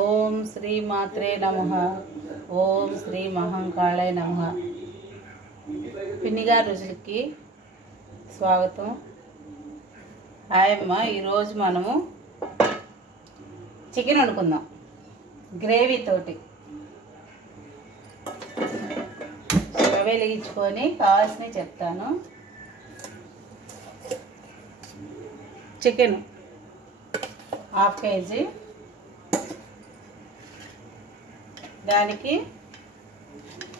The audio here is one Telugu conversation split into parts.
ఓం శ్రీ మాత్రే నమ. ఓం శ్రీ మహంకాళయ నమ. పిన్నిగారి రుచులకి స్వాగతం. హాయమ్మ ఈరోజు మనము చికెన్ వండుకుందాం. గ్రేవీ తోటి. స్టవ్ వెలిగించుకొని కావాల్సినవి చెప్తాను. చికెన్. Half KG. దానికి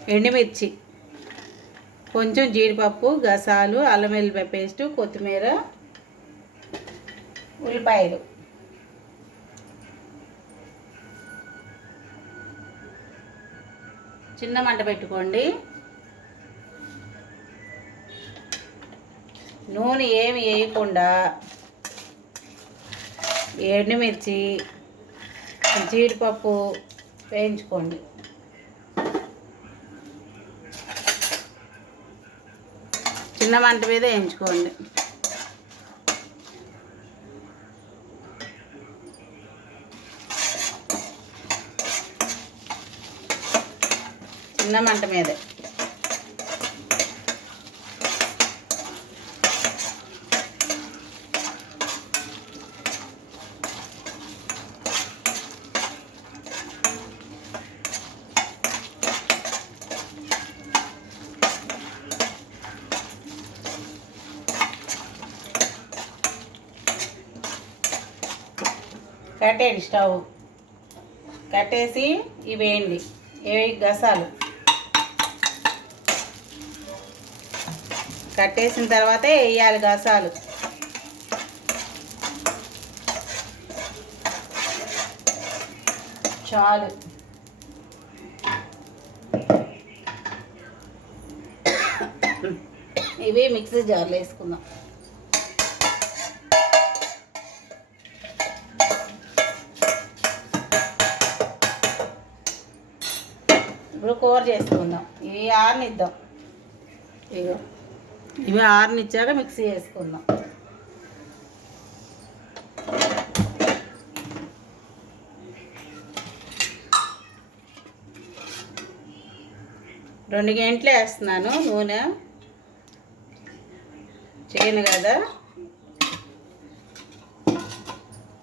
ఎండుమిర్చి కొంచెం జీడిపప్పు గసాలు అల్లం వెల్లిపాయ పేస్టు కొత్తిమీర ఉల్లిపాయలు. చిన్న మంట పెట్టుకోండి. నూనె ఏమి వేయకుండా ఎండుమిర్చి జీడిపప్పు వేయించుకోండి. చిన్న మంట మీద వేయించుకోండి. చిన్న మంట మీదే. స్టవ్ కట్టేసి ఇవి వేయండి. ఇవి గసాలు. కట్టేసిన తర్వాతే వేయాలి గసాలు. చాలు. ఇవి మిక్సీ జార్లో వేసుకుందాం. కూర చేసుకుందాం. ఇవి ఆరనిద్దాం. ఇగో. ఇవి ఆరనిచ్చాక మిక్సీ వేసుకుందాం రెండు గంటలు వేస్తున్నాను నూనె. చేయను కదా.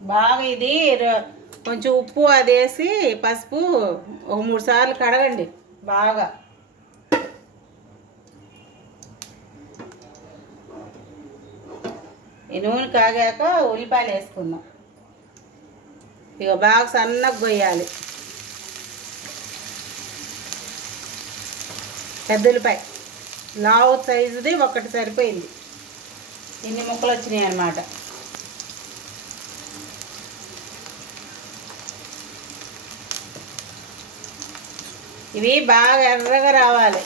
బాగా ఇది కొంచెం ఉప్పు అది వేసి పసుపు ఒక మూడు సార్లు కడగండి. బాగా. ఈ నూనె కాగాక ఉల్లిపాయలు వేసుకుందాం. ఇక బాగా సన్నగా కొయ్యాలి పెద్ద ఉల్లిపాయ. లావు సైజుది ఒకటి సరిపోయింది. ఇన్ని ముక్కలు వచ్చినాయి అన్నమాట ఇవి బాగా ఎర్రగా రావాలి.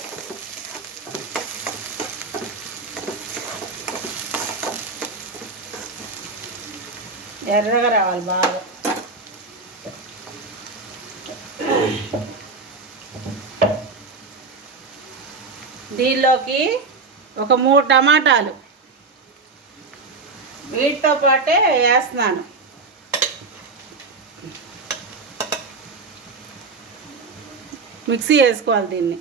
ఎర్రగా రావాలి బాగా. దీనిలోకి ఒక మూడు టమాటాలు. వీటితో పాటే వేస్తున్నాను. మిక్సీ వేసుకోవాలి దీన్ని.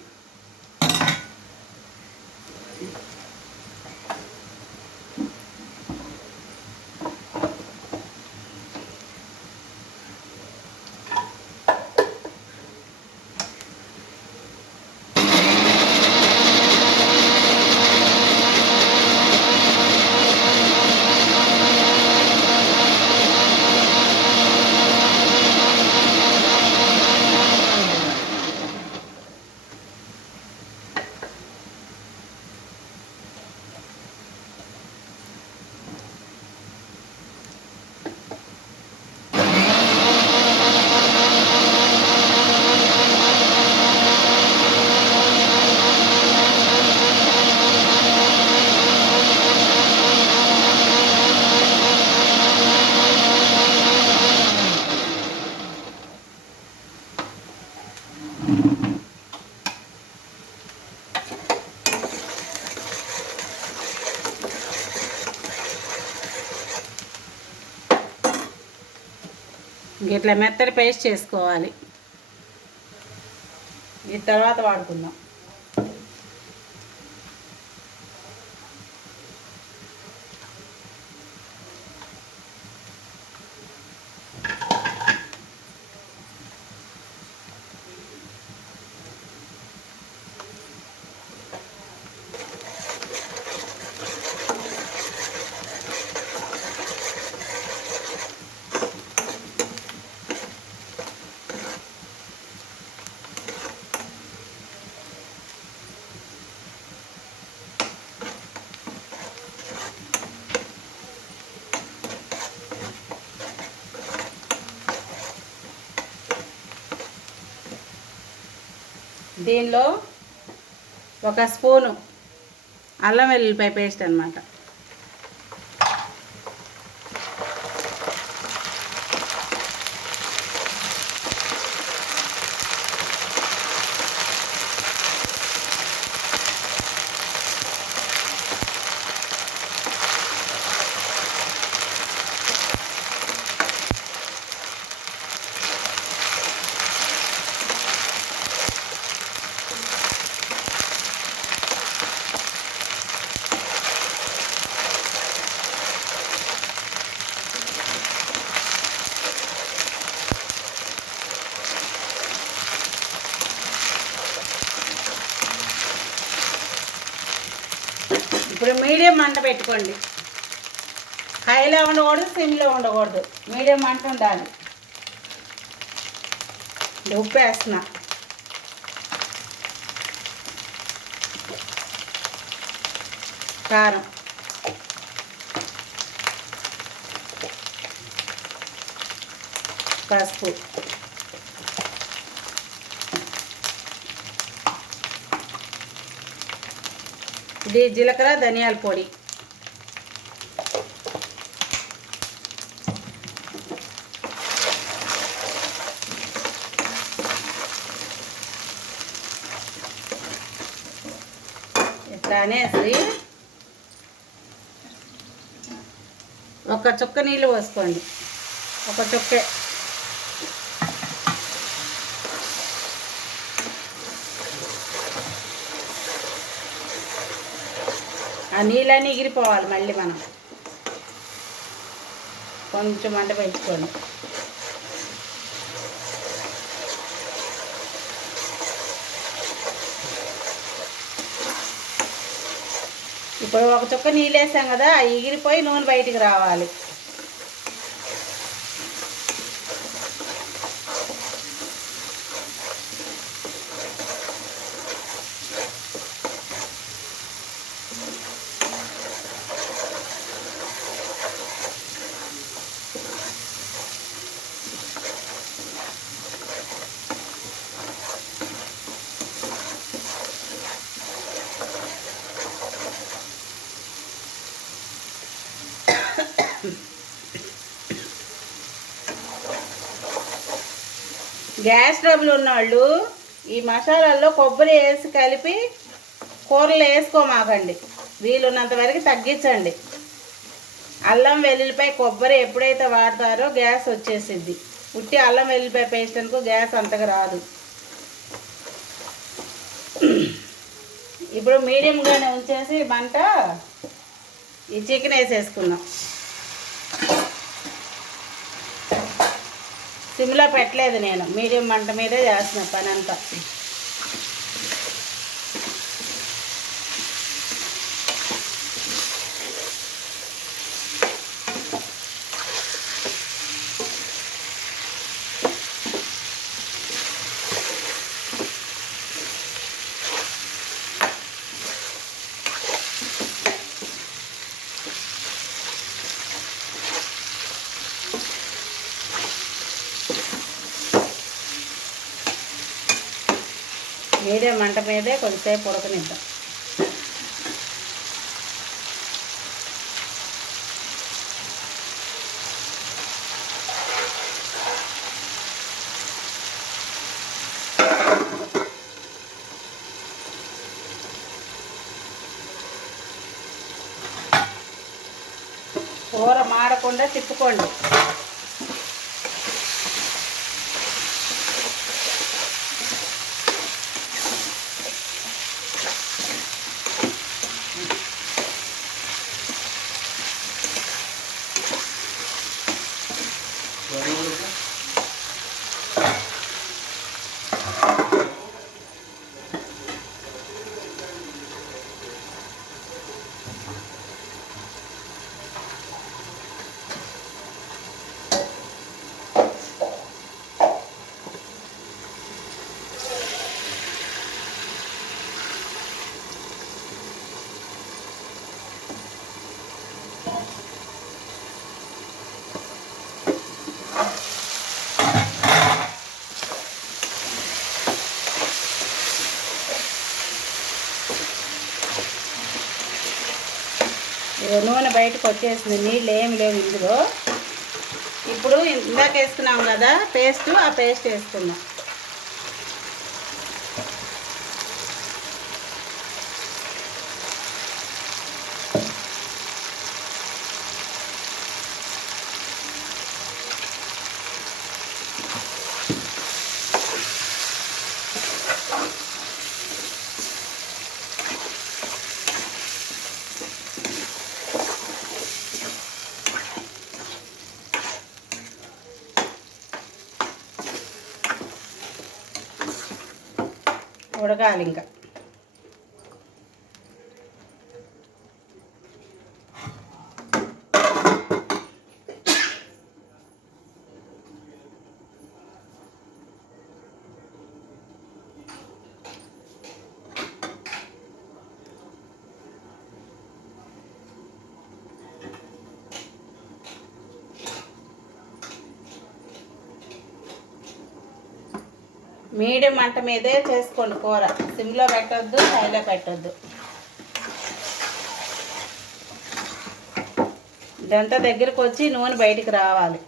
ఇట్లా మెత్తడి పేస్ట్ చేసుకోవాలి. ఈ తర్వాత వాడుకుందాం. దీనిలో ఒక స్పూను అల్లం వెల్లుల్లిపాయ పేస్ట్ అనమాట మీడియం మంట పెట్టుకోండి. హైలో ఉండకూడదు సిమ్లో ఉండకూడదు. మీడియం మంట ఉండాలి. ఉప్పు వేస్తున్నా కారం. పసుపు. ఇది జీలకర్ర ధనియాల పొడి. ఇట్లా అనేసి ఒక చుక్క నీళ్ళు పోసుకోండి. ఒక చుక్కే. ఆ నీళ్ళని ఎగిరిపోవాలి మళ్ళీ మనం. కొంచెం మంట పెంచుకోండి ఇప్పుడు ఒక చుక్క నీళ్ళు వేసాం కదా ఆ ఎగిరిపోయి నూనె బయటికి రావాలి. గ్యాస్ ట్రబుల్ ఉన్నవాళ్ళు ఈ మసాలాల్లో కొబ్బరి వేసి కలిపి కూరలు వేసుకోమాకండి. వీలున్నంత వరకు తగ్గించండి. అల్లం వెల్లుల్లిపాయ కొబ్బరి ఎప్పుడైతే వాడతారో గ్యాస్ వచ్చేసిద్ది. ఉట్టి అల్లం వెల్లుల్లిపాయ పేస్ట్ అనుకో గ్యాస్ అంతగా రాదు. ఇప్పుడు మీడియంగానే ఉంచేసి మంట ఈ చికెన్ వేసేసుకున్నాం సిమ్లో పెట్టలేదు నేను. మీడియం మంట మీదే చేస్తున్నాను పని అంతా మీడియం మంట మీదే కొద్దిసేపు ఉడకనిద్దాం. కూర మాడకుండా తిప్పుకోండి. నూనె బయటకు వచ్చేసింది నీళ్ళు ఏమి లేవు ఇందులో. ఇప్పుడు ఇందాక వేసుకున్నాం కదా పేస్ట్ ఆ పేస్ట్ వేసుకుందాం. ఉడకాలి ఇంకా మీడియం మంట మీదే చేసుకోండి కూర. సిమ్లో పెట్టొద్దు హైలో పెట్టొద్దు. ఇదంతా దగ్గరకు వచ్చి నూనె బయటికి రావాలి.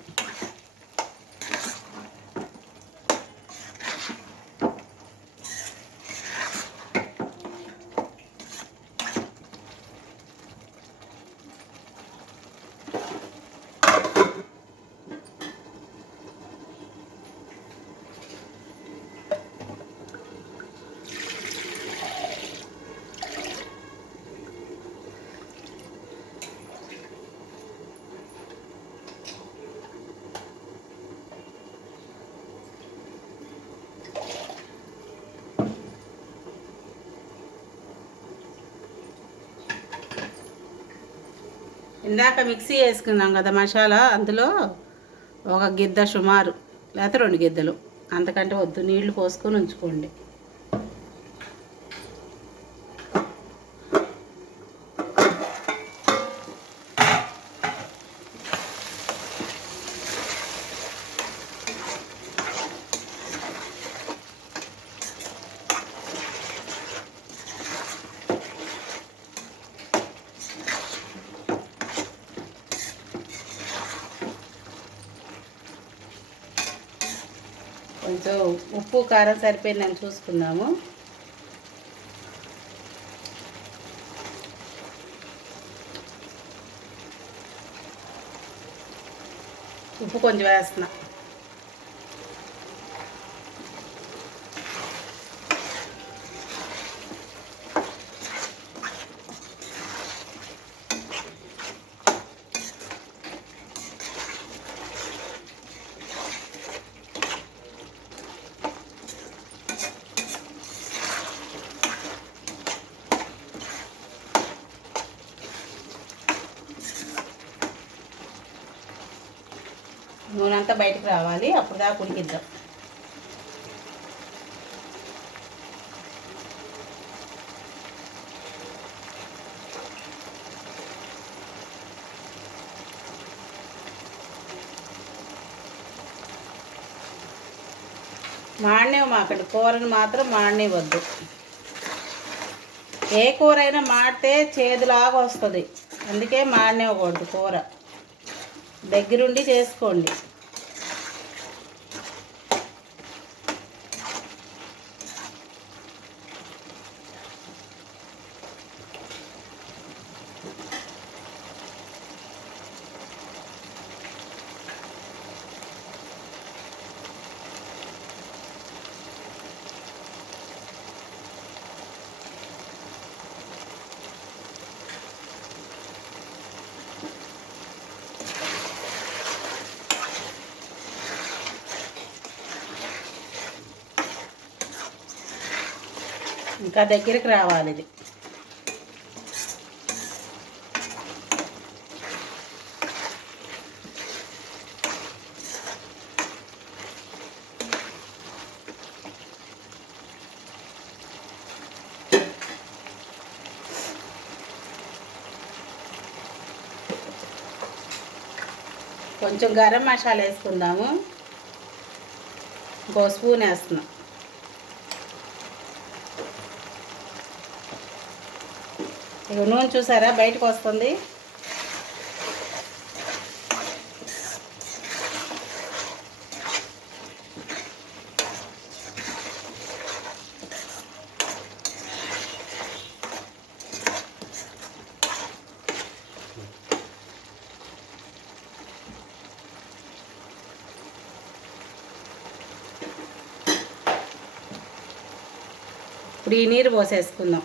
ఇందాక మిక్సీ వేసుకున్నాం కదా మసాలా అందులో ఒక గిద్ద సుమారు లేకపోతే రెండు గిద్దలు. అంతకంటే వద్దు నీళ్ళు పోసుకొని ఉంచుకోండి. కొంచెం ఉప్పు కారం సరిపోయిందని చూసుకుందాము. ఉప్పు కొంచెం వేస్తున్నా నూనె అంతా బయటకు రావాలి. అప్పుడు దాకా ఉడికిద్దాం. మాడనివ్వ మాకండి. కూరని మాత్రం మాడనివ్వద్దు. ఏ కూర అయినా మాడితే చేదులాగా వస్తుంది. అందుకే మాడనివ్వకూడదు కూర. దగ్గరుండి చేసుకోండి. ఇంకా దగ్గరికి రావాలి ఇది. కొంచెం గరం మసాలా వేసుకుందాము. ఇంకో స్పూన్ వేస్తున్నాం. ఇక నూనె చూసారా? బయటకు వస్తుంది. ఇప్పుడు ఈ నీరు పోసేసుకుందాం.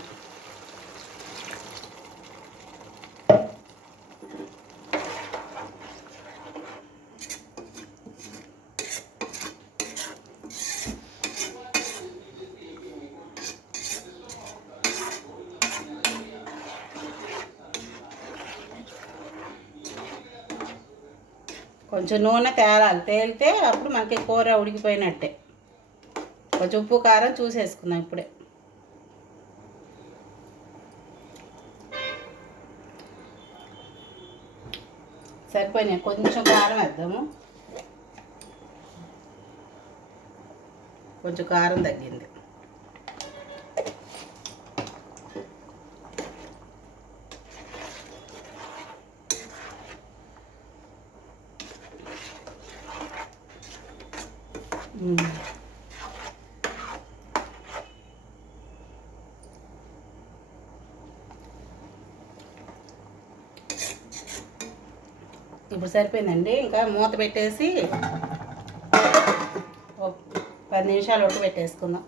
కొంచెం నూనె తేలాలి. తేలితే అప్పుడు మనకి కూర ఉడికిపోయినట్టే. కొంచెం ఉప్పు కారం చూసేసుకుందాం ఇప్పుడే. సరిపోయినాయి. కొంచెం కారం వేద్దాము. కొంచెం కారం తగ్గింది. ఇప్పుడు సరిపోయిందండి. ఇంకా మూత పెట్టేసి ఒక పది నిమిషాలు ఉడకబెట్టేసుకుందాం.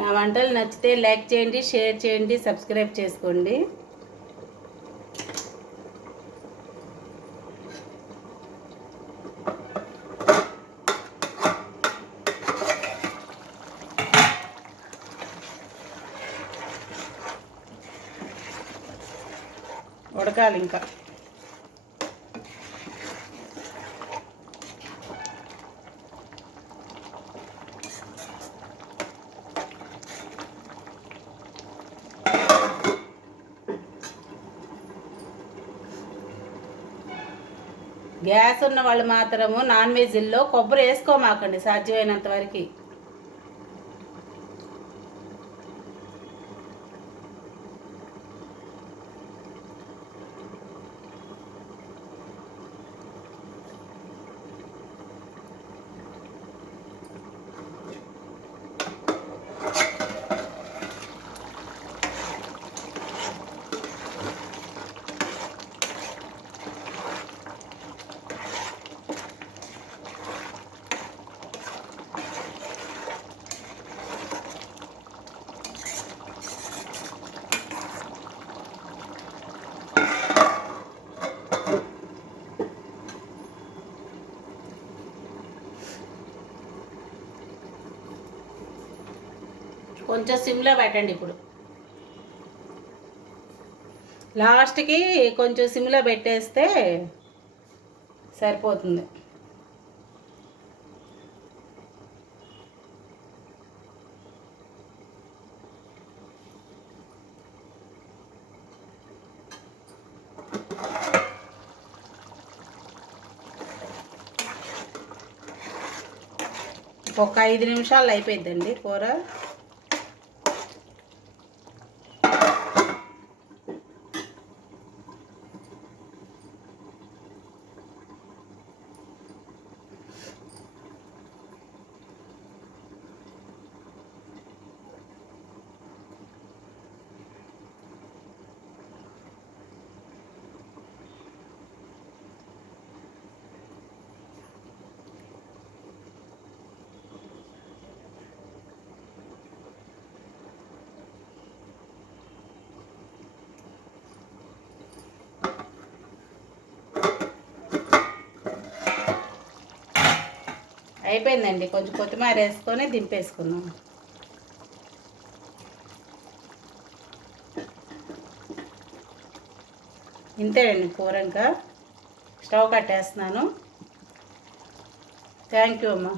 నా వంటలు నచ్చితే లైక్ చేయండి షేర్ చేయండి సబ్స్క్రైబ్ చేసుకోండి. ఉడకాలి ఇంకా. గ్యాస్ ఉన్న వాళ్ళు మాత్రము నాన్ వెజ్లో కొబ్బరి వేసుకోమాకండి సాధ్యమైనంత వరకు. కొంచెం సిమ్లో పెట్టండి ఇప్పుడు. లాస్ట్కి కొంచెం సిమ్లో పెట్టేస్తే సరిపోతుంది. ఒక ఐదు నిమిషాలు అయిపోయిందండి కూర. అయిపోయిందండి. కొంచెం కొత్తిమీర వేసుకొని దింపేసుకుందాం. ఇంతేనండి కూర ఇంకా. స్టవ్ కట్టేస్తున్నాను. థ్యాంక్ యూ అమ్మా.